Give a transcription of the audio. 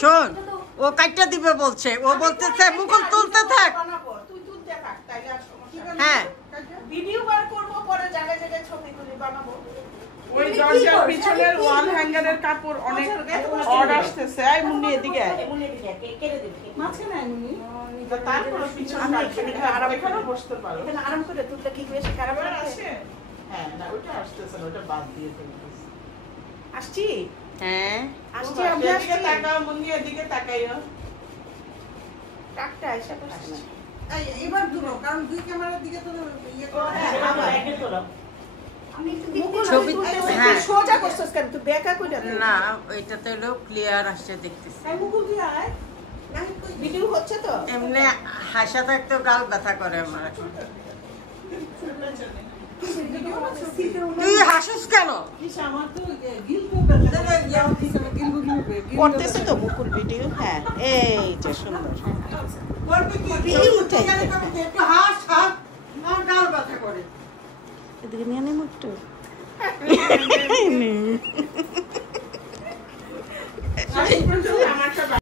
শোন, ও কাটটা দিবে বলছে, ও বলতেছে মুকুল তুলতে থাক। তুই তুলতে থাক, তাইলে আর সমস্যা নেই। হ্যাঁ, ভিডিও বার করব, পরে জায়গায় জায়গায় ছবি তুলে বানাবো। ওই দরজার পিছনের ওয়াল হ্যাঙ্গারের কাপড় অনেক অর্ডার আসতেছে। এই মুন্নি এদিকে আয়। কেড়ে দিবি। মাঝখানে আয় মুন্নি। তারপর পিছনে এখানে বসতে পারো। এখানে আরাম করে তুলতে কি বেশি খারাপ আবার লাগছে? আসে? হ্যাঁ, না ওটা আসতেছে না, ওটা বাদ দিয়ে ফেলতেছে। আসছি হ্যাঁ, আসছি আমি এদিকে আসছি। তাকাও মুন্নি, এদিকে তাকাইও। টাকটা এসে আসছি। এবার দূরো, কারণ দুই ক্যামেরার দিকে তো ইয়ে করে। হ্যাঁ, আবার একে তোলো। ছবি হ্যাঁ সোজা করছস কেন? তুই বেকা কইরা দে। না, ওইটাতে হলো ক্লিয়ার আসছে দেখতেছি। এই মুকুল দিয়ে আয়। ভিডিও হচ্ছে তো? এমনি হাসা থাকতে গাল ব্যথা করে আমার এখন। তুই হাসিস কেন? আমার তো গিলবো বেলা ইয়াও দিছে গিলবো করতেছে তো মুকুল ভিডিও। হ্যাঁ, এই যে সুন্দর। করবে কি এইটাই। একটু হাস হাস, আমার গাল ব্যথা করে। এদিকে নিয়ে নে মুকুল। আমার